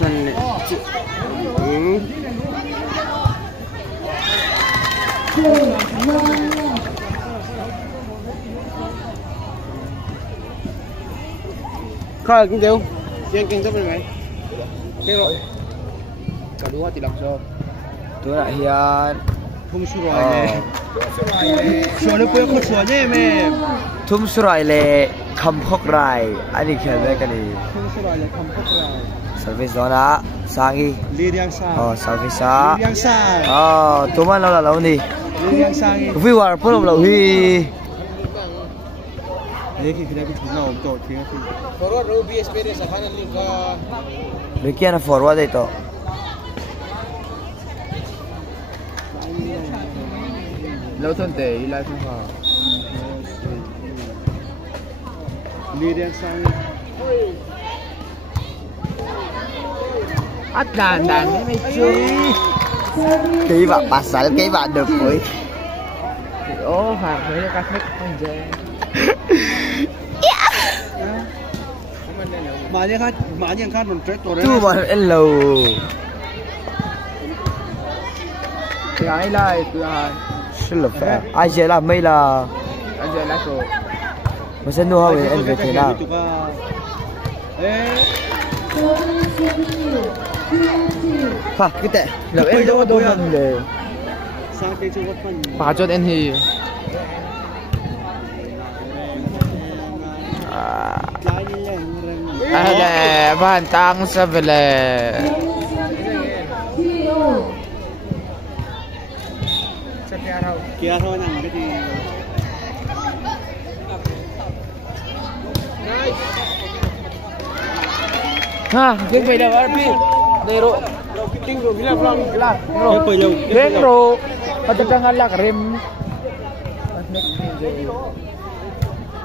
Mình Khơi cũng tiêu. Kiên sắp lên mày. Kiên rồi. Cả đứa thì làm sao? Tôi lại hiện thum surai le. Surai le punya kau surai je me. Thum surai le kham khok rai. Ani khelai kani. Thum surai le kham khok rai. Service zona sangi. Liriang sang. Oh service sa. Liriang sang. Oh tuman lau lau ni. Liriang sangi. Viewer pun lau hi. Ini kita kita nak untuk tiga tu. Forward Ruby experience akan link. Bekian forward itu. Lâu thân tệ lại không hả? Đi đen sang. Đàn mấy chơi. Cái bạn pasal cái bạn được với. Ô hàng thấy các khách anh chơi. Mà những khách mình chết rồi đấy. Chú mà hello. Cái lại từ hai. Silver. Ai chơi là mấy là anh chơi lá số. Mà sẽ nuôi về anh về thế nào? Hả cái tệ. Là em đâu đâu mình để. Bà cho anh thì. Ada bantang sebelah. Kia thôi nằm cái gì ha cái phải đâu RP đây rồi kinh rồi bilang bilang rồi đến rồi bắt jangan lah rem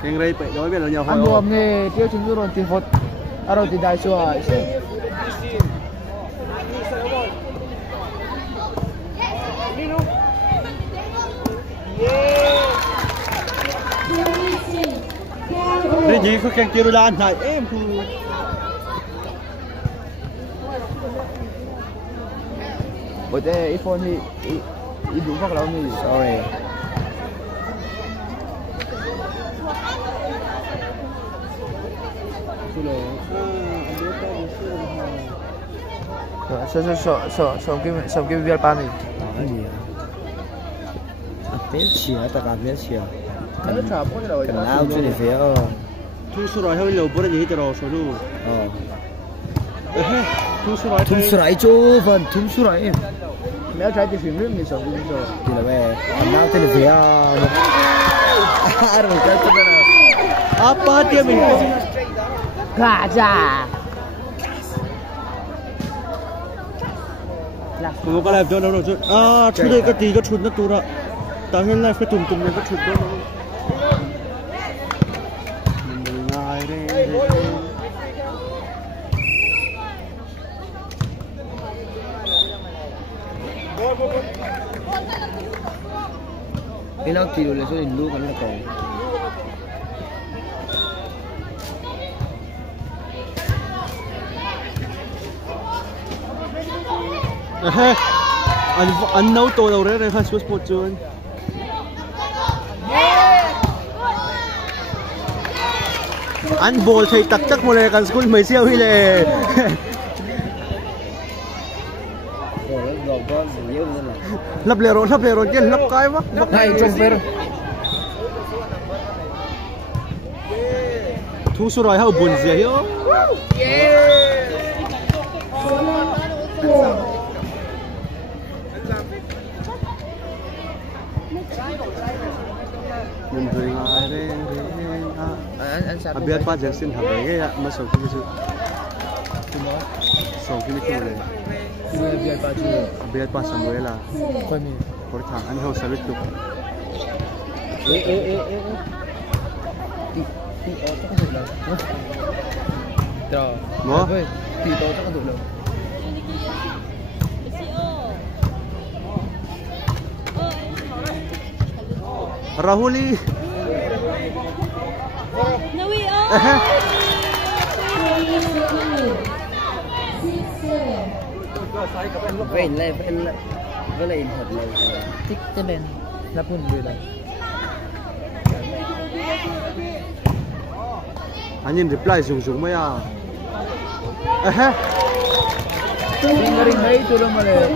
cái này phải nói biết là nhiều hơn anh buông nghe tiêu chúng rồi tiền phật rồi thì đại số đây gì có keng tiêu lan này em thu bữa đây iPhone thì đúng phát lâu thì sorry so cái video ba này biết chia tất cả biết chia cái nào chơi để phía thung surai hơi lâu bữa nay thì rồi số luôn thung surai chú phần thung surai nếu trái thì phim mình số luôn rồi thì là về nào chơi để phía rồi cái gì nào apa dia mình gajah không có làm cho đâu rồi chú đây cái tí cái chuột nó tụt ra tao hiện nay phải tụm này cái chuột đó cái nào kilo lấy số tiền luôn còn là còn anh nấu tôi đâu đấy phải xuống một chút anh bồ thầy tắc chắc một này cần school mấy siêu hi lệ lấp lề rồi chứ lấp cái quá này trong về thu số rồi hao buồn gì hiểu mình thấy ngay đây anh biết bao giờ xin học cái mà sầu cái gì sầu cái gì này biết bao giờ mới là có thằng anh hậu service được nó thì tôi chắc được Rahuli vậy với lại thật là thích cho nên là phun người đấy anh nhìn reply dùng mấy à ha ring hai tu lo male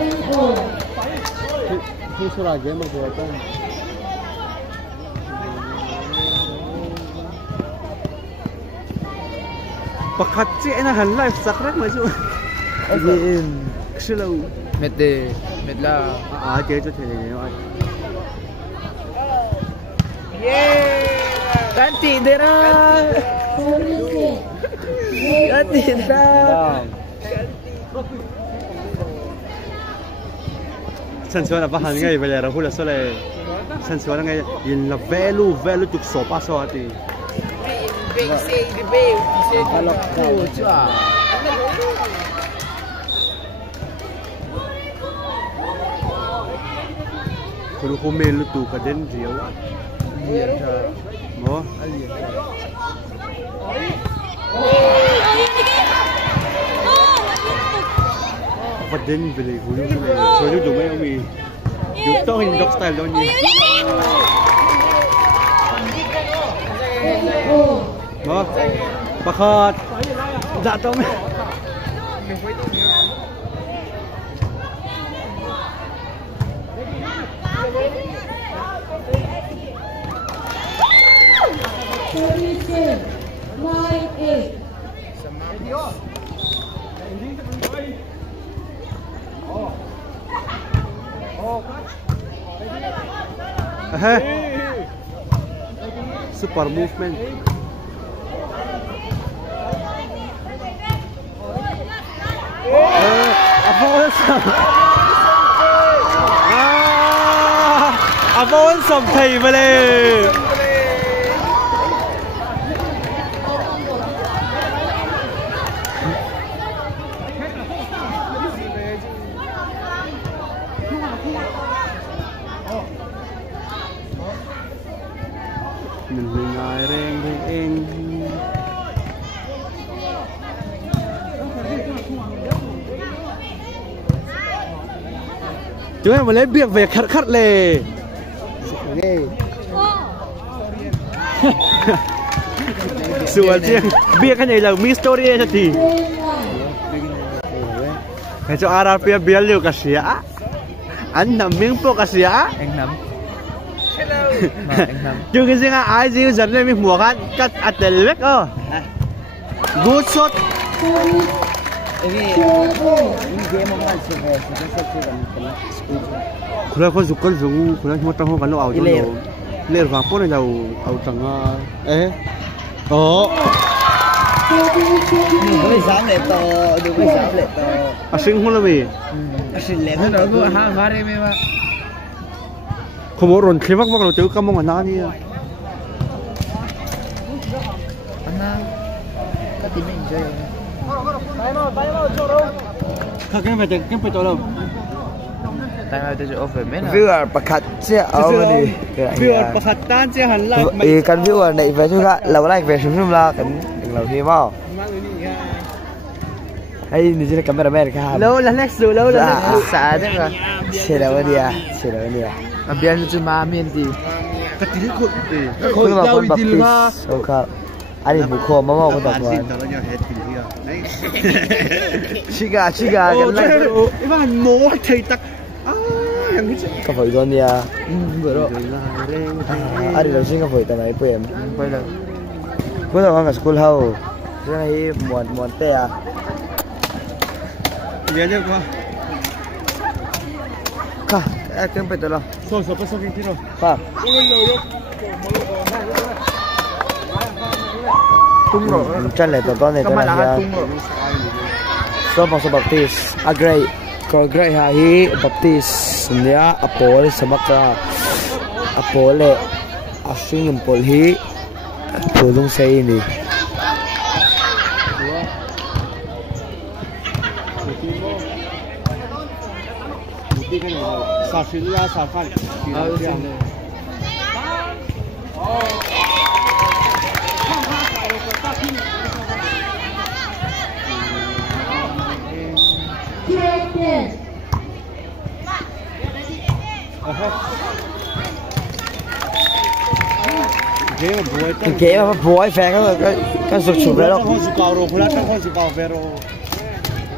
tu sura game mà rồi con pakhat che na han life sakrak ma chu again slow medla chơi cho thế này rồi ganti dera sân số là bắt hàng ngay bây giờ là hula số này sân số là ngay in là value chục số pa số thì kalau tu cua kalau komen lu tu kaden dia mo kaden beli hulu so lu tu mai mi du to in dog style don ni mo pakhat dạ tông super movement Avon sầm thầy về đây mình ngài rèn chúng em mà lấy việc về khát lề sủa chiêng biết cái này là mystery thật thì cái cho Arabia biết liệu cái gì á anh nằm miếng po cái gì á anh nắm chứ cái gì á ai gì dẫn lên mình mua cắt atel vek good shot kula ko zukal zungu kula mo tang ho kan lo aw jo ler va po ne lau aw tang đừng dám lệ to đừng dám lệ to asing ho la mi asing lệ nó có ha re me ma ko mo ron khewak mak lo te ka mo na ni ana ka ti me enjoy ka ken pe to lo tay mà tôi sẽ offer mấy nào viewer pakhat che awani viewer pakhat tan che han like e kan viewer nei ve chu ga lo like ve sum la kan ding lo hi mau ai ni je cameraman ka lâu là next rồi lâu là sa de ga che la dia biar tu ma miên gì ka ti ko ko ma kon baptis so ka ari bu ko ma ma ko ta ko chiga kan like iban mo thei tak ka phoi don ya bữa đó ari lo sing ka phoi ta mai pem quay lại ko ta ka school hau cái này muộn tè à nhớ nhớ qua ka cái phải tới đâu so paso que tiro ka tung rồi chân lại tao này tao này so baptist a great ha hi baptist nia apol samakra apole asing pol hi tulung sei ni sa phila sa khan Ghế mà bói phê cái dục chụp đấy đó.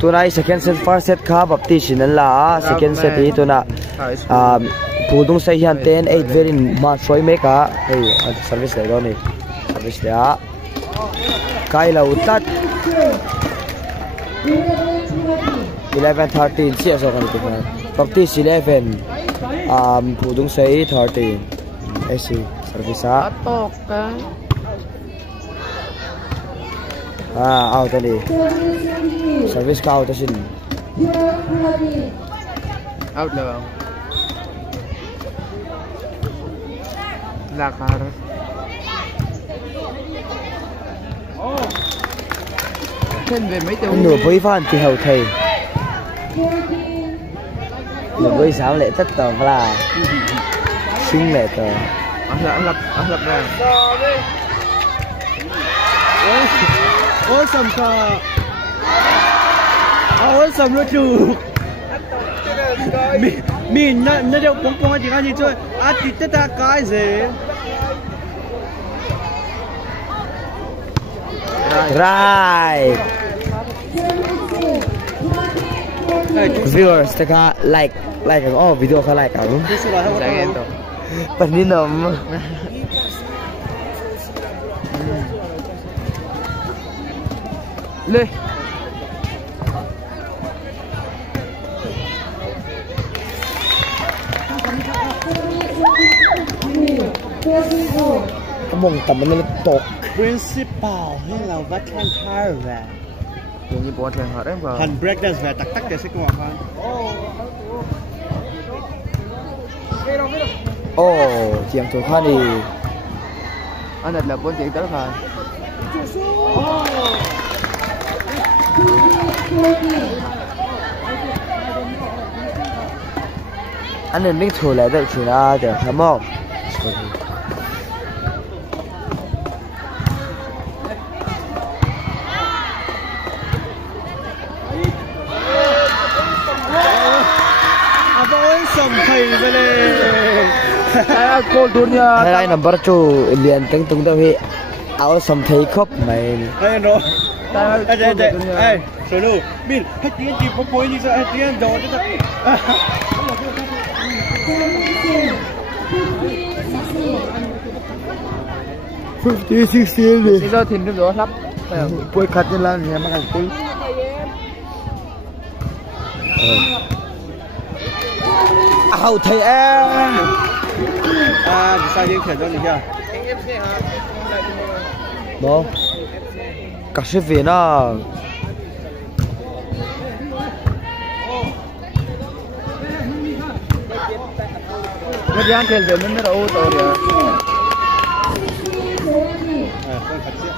Tụi này second set first set khá bập tí xin là second set thì tụi nào phụ đông xây hiện tên 8 very mà xoay mấy cả hey service này đó nè service đấy cái là utat 11-13 chia số cái này bập tí 11 phụ đông xây 13 AC service á out tadi service ka out sini out lah bang lakar thân về mấy tiếng nửa với phan thì hậu thầy nửa với sáu lệ tất tờ là xinh lệ tờ anh lập ra ôi sầm cả ôi sầm luôn chủ mình nó đều bóng bóng chỉ ăn gì chơi thì tất cả cái gì right viewers taka like video ka like aku paninam lên cái mông tầm nó tột principal hay là vắt khăn hai về như bộ thằng họ đấy vào hành break dance về tắc để xích qua khoan chiang thủ khoan đi anh là 4 chuyện tới rồi anh nên biết thủ lại được chuyện là được không không sầm thầy về đây cô dunia hay là number 2 liền tiếng tung đâu vậy áo sầm thầy khóc mày đây nó ê rồi luôn bin hết tiếng gì bốc bối như sao hết tiếng đồ đó 50-60 đi giờ thì nó đó lắm quay khát như là nhà mà quay áo thầy em sao đi khởi động được chưa đó cả sự việc nó nó đang kêu về mình nó ô tô rồi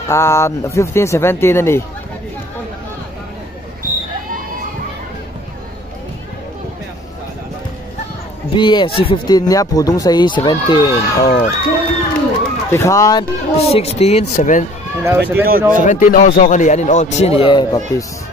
15-17 này BFC 15 nha phổ thông xây 17 thì khan 16 17 also cái này anh all chín này Baptist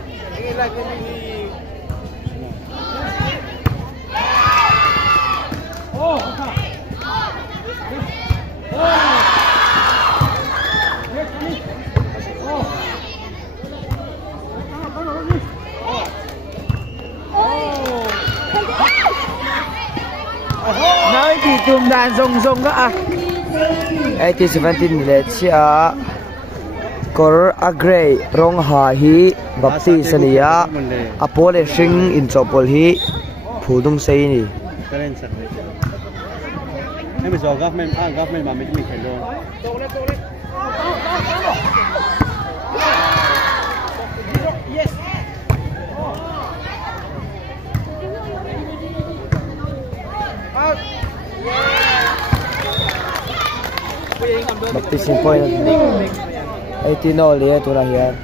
nói thì chùm đàn rồng đó à 17 lệ chia cor agree rong ha hi bapti sania apole sing in chopol hi phudung sei ni em bây giờ government mà mình phải luôn bapti sin point 18 all ye tu na hian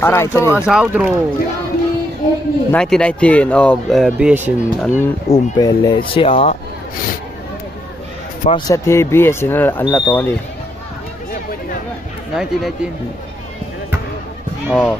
Aray, so outro. 1918 of BS in an umpele siya first set he BS in an la toni 1918 oh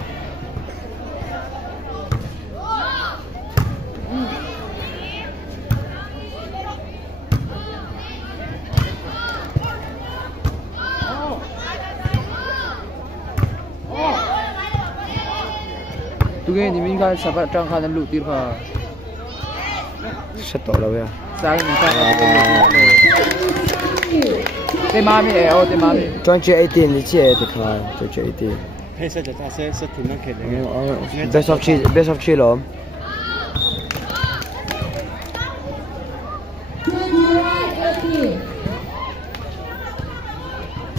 tu nghe thì mình khai sắp trang khai lụt tiền khờ sẽ tổ đâu vậy sáng mình khai tên ma mi eo tên ma mi 2018 thì chỉ thì khai 2018 hay sẽ ta sẽ thủng năng kẹt này best of three lắm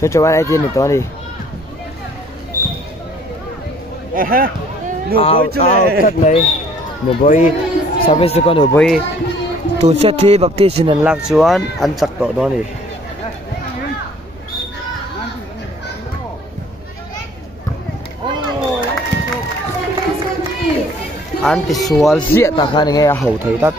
cho anh 18 thì tôi đi nửa bối chứ thật này nửa bối sao bây giờ con nửa bối tụi sẽ thi bậc thi xin lạc chuan ăn chắc tổ đó đi ăn thì sual diện ta khai nghe hậu thấy tắt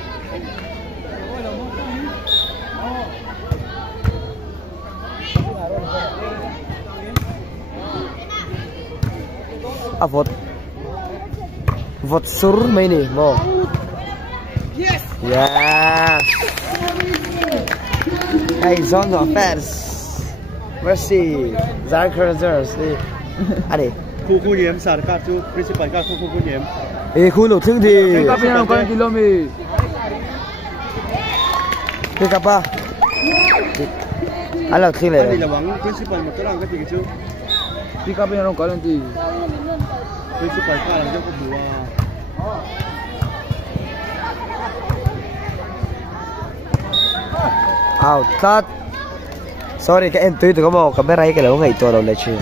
vot sur mấy nè mo yes hey zone of fans mercy Zakers đi anh đi khu nhiễm sản các chú principal các khu nhiễm khu lục thương thì các bên nào có km cái cặp à anh là khi này là vắng principal một cái làm cái gì chứ đi các bên nào có làm gì principal các làm cho cái bùa out cut sorry cái em tụi có một camera cái lỗ ngày to đâu lại chứ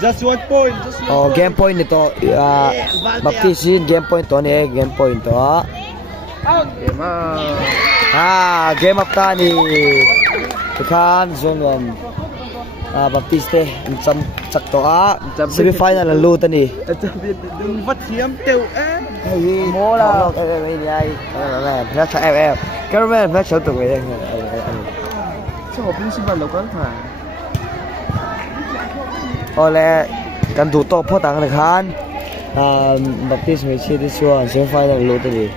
just one point game point nito baptisin game point to ni game point to game up ta ni kan zone 1 baptiste cham chak to semi final là lu ta ni vắt hiếm tiêu mo là cái này nó sẽ em Caramel nó sẽ tụi người đây sao học principal đâu có phải oleh kan tutup po tang naghan baptist may siya disuan semi final lu tadi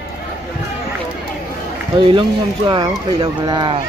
ơi lông xong chưa không phải đâu mà là